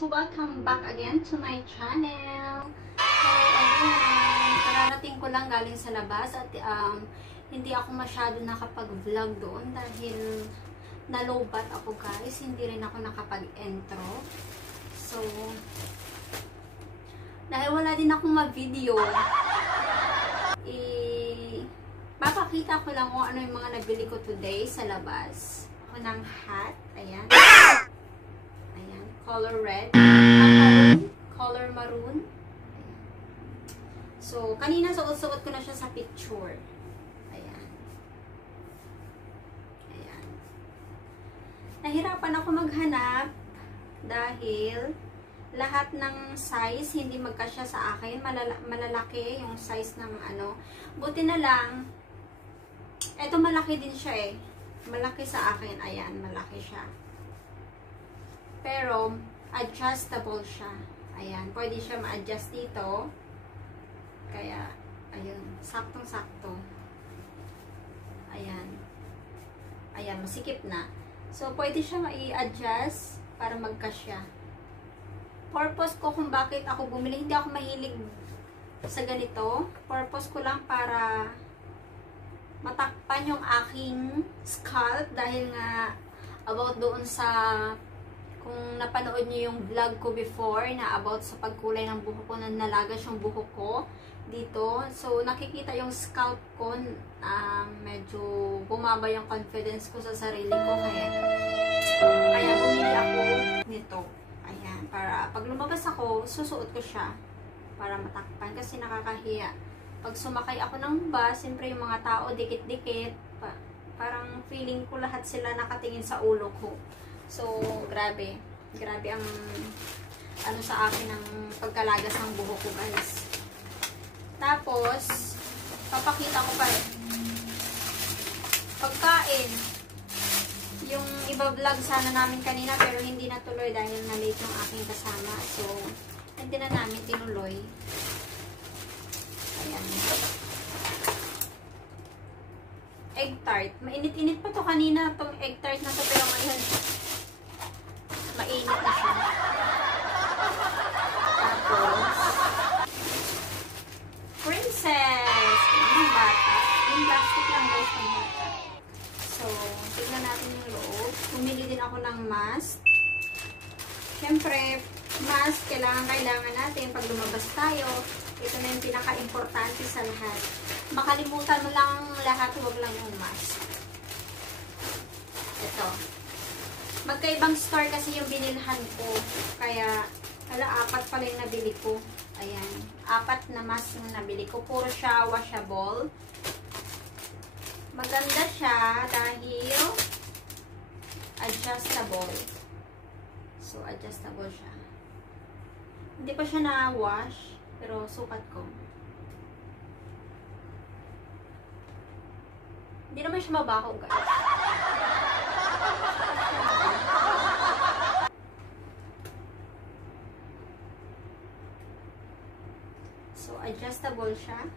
Welcome back again to my channel. So, ayun, kararating ko lang galing sa labas at hindi ako masyado nakapag-vlog doon dahil nalobat ako guys. Hindi rin ako nakapag-intro. So, dahil wala din akong ma-video, mapakita ko lang kung ano yung mga nabili ko today sa labas. Ako ng hat, ayan. Ayan, color red, color maroon. Ayan. So, kanina suot-suot ko na siya sa picture. Ayan. Ayan. Nahirapan ako maghanap dahil lahat ng size hindi magkasya sa akin. Malalaki yung size ng ano. Buti na lang, eto malaki din siya eh. Malaki sa akin. Ayan, malaki siya. Pero, adjustable siya. Ayan, pwede siya ma-adjust dito. Kaya, ayun, saktong-sakto. Ayan. Ayan, masikip na. So, pwede siya ma-i-adjust para magkasya. Purpose ko kung bakit ako bumili, hindi ako mahilig sa ganito. Purpose ko lang para matakpan yung aking scalp dahil nga about doon sa kung napanood niyo yung vlog ko before na about sa pagkulay ng buhok ko, na nalagas yung buhok ko dito. So, nakikita yung scalp ko, medyo bumaba yung confidence ko sa sarili ko. Kaya bumili ako nito. Ayan, para pag lumabas ako, susuot ko siya para matakpan kasi nakakahiya. Pag sumakay ako ng bus, siyempre yung mga tao dikit-dikit, parang feeling ko lahat sila nakatingin sa ulo ko. So, grabe. Grabe ang ano sa akin ng pagkalagas ng buhok ko, guys. Tapos, papakita ko pa rin. Pagkain. Yung iba-vlog sana namin kanina pero hindi natuloy dahil na-late yung aking kasama. So, hindi na namin tinuloy. Ayan. Egg tart. Mainit-init pa to kanina, tong egg tart na to, pero ngayon mainit na siya. Tapos princess. Yung bata. Yung plastic lang guys ng bata. So, tignan natin yung loob. Bumili din ako ng mask. Siyempre, mask, kailangan natin pag lumabas tayo. Ito na yung pinaka-importante sa lahat. Makalimutan mo lang lahat, huwag lang yung mask. Ito. Magkaibang store kasi yung binilhan ko. Kaya, apat pala yung nabili ko. Ayan. 4 na mask yung nabili ko. Puro siya washable. Maganda siya dahil adjustable. So, adjustable siya. Hindi pa siya na-wash. Pero sukat ko. Hindi naman siya mabaho, guys. So, adjustable siya.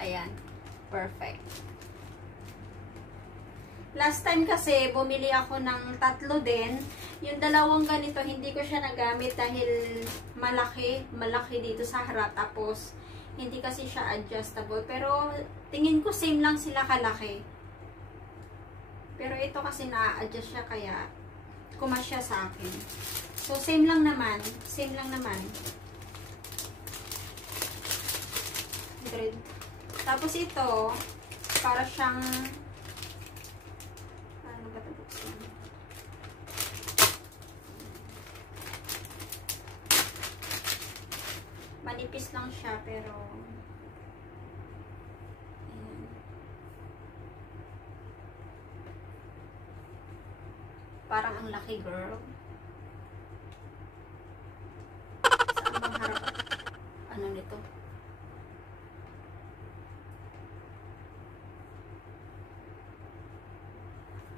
Ayan. Perfect. Last time kasi, bumili ako ng 3 din. Yung dalawang ganito, hindi ko siya nagamit dahil malaki dito sa harap. Tapos, hindi kasi siya adjustable. Pero, tingin ko same lang sila kalaki. Pero ito kasi na-adjust siya kaya kumasya sa akin. So, same lang naman. Same lang naman. Tapos ito, para siyang manipis lang siya pero ayan. Parang ang laki, girl. Saan bang harap? Ano nito?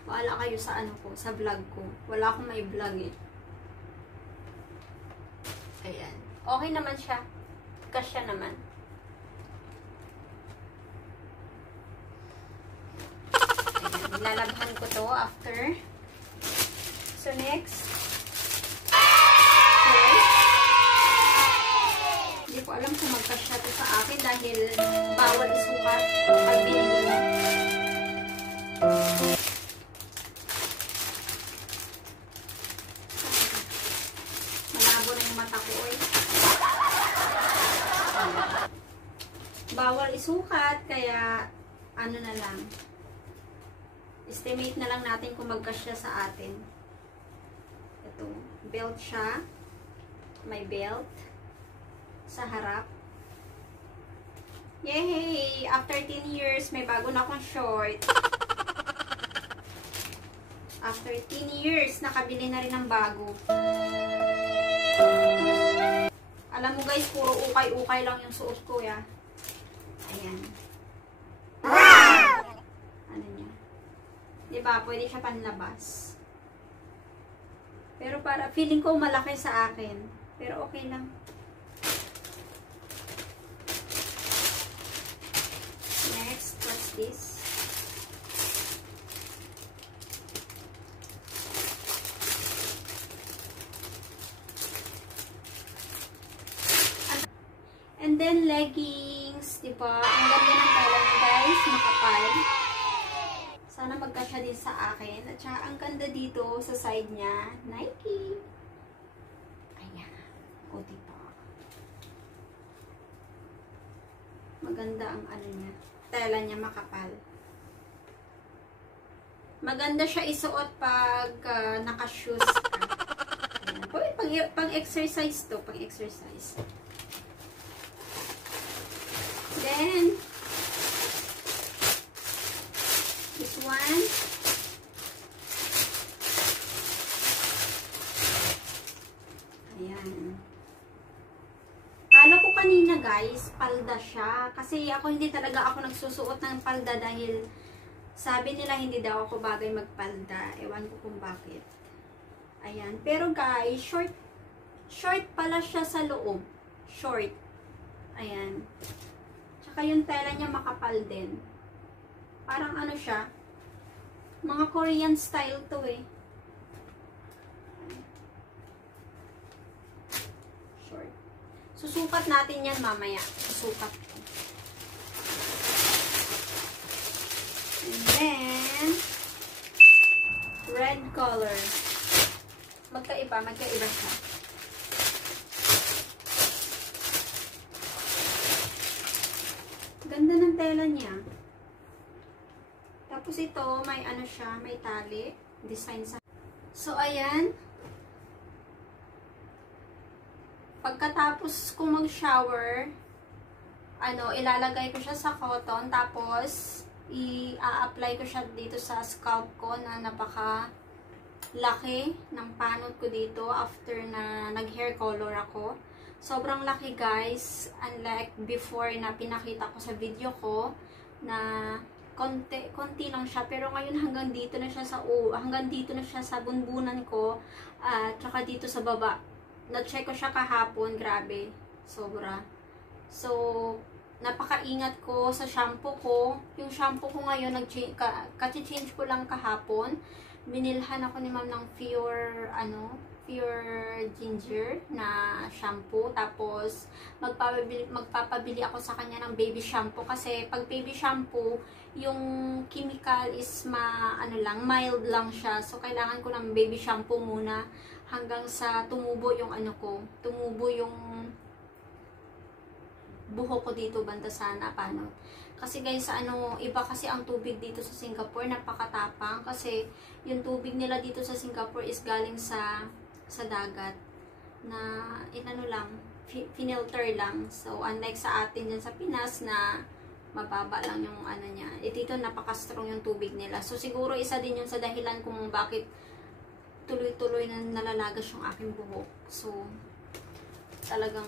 Bahala kayo sa ano ko, sa vlog ko. Wala akong may vlog eh. Ayan. Okay naman siya. Kasya naman. lalabhan ko to after. So, next. Hindi ko alam kung magkasya to sa akin dahil bawal isukat pag binili mo. Malabo na yung mata ko, oy. Bawal isukat, kaya ano na lang. Estimate na lang natin kung magkasya sa atin. Ito, belt siya. May belt sa harap. Yay! After 10 years, may bago na akong short. After 10 years, nakabili na rin ng bago. Alam mo guys, puro ukay-ukay lang yung suot ko, ya. Ayan. Ano niya? Diba? Pwede siya panlabas. Pero para, feeling ko malaki sa akin. Pero okay lang. Next, what's this? And then, leggings, diba? Ang ganda ng tela niya, guys. Makapal. Sana magkasya din sa akin. At saka, ang ganda dito sa side niya, Nike. Ayan. O, diba? Maganda ang ano niya. Tela niya makapal. Maganda siya isuot pag naka-shoes ka. Ayan. Pang-exercise to. Pang-exercise. Then, this one. Ayan. Kala ko kanina guys, palda siya. Kasi ako hindi talaga ako nagsusuot ng palda dahil sabi nila hindi daw ako bagay magpalda. Ewan ko kung bakit. Ayan. Pero guys, short pala siya sa loob. Short. Ayan. Tsaka yung tela niya makapal din. Parang ano siya, mga Korean style to eh. Short. Susukat natin yan mamaya. Susukat ko. And then, red color. Magkaiba siya. Ganda ng tela niya. Tapos ito, may ano siya, may tali. Design sa... So, ayan. Pagkatapos kong mag-shower, ilalagay ko siya sa cotton. Tapos, i-apply ko siya dito sa scalp ko na napaka-laki ng panot ko dito after na nag-hair color ako. Sobrang laki guys, unlike before na pinakita ko sa video ko na konti lang siya, pero ngayon hanggang dito na siya sa bunbunan ko at saka dito sa baba. Na-check ko siya kahapon, grabe, sobra. So, napaka-ingat ko sa shampoo ko. Yung shampoo ko ngayon, kasi-change ko lang kahapon. Binilhan ako ni ma'am ng Pure Ginger na shampoo. Tapos, magpapabili ako sa kanya ng baby shampoo. Kasi, pag baby shampoo, yung chemical is mild lang siya. So, kailangan ko ng baby shampoo muna hanggang sa tumubo yung tumubo yung buhok ko dito banda sa panot. Kasi guys, iba kasi ang tubig dito sa Singapore, napakatapang. Kasi, yung tubig nila dito sa Singapore is galing sa dagat na finilter lang. So, unlike sa atin dyan sa Pinas na mababa lang yung niya. Dito napaka-strong yung tubig nila. So, siguro isa din yun sa dahilan kung bakit tuloy-tuloy na nalalagas yung aking buhok. So, talagang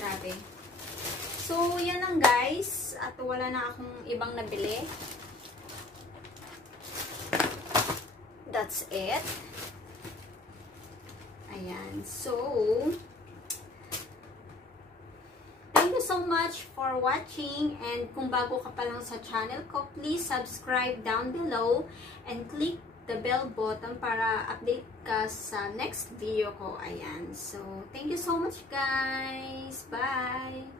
grabe. So, yan lang guys. At wala na akong ibang nabili. That's it. Ayan. So, thank you so much for watching, and kung bago ka pa lang sa channel ko, please subscribe down below and click the bell button para update ka sa next video ko. Ayan. So, thank you so much guys. Bye!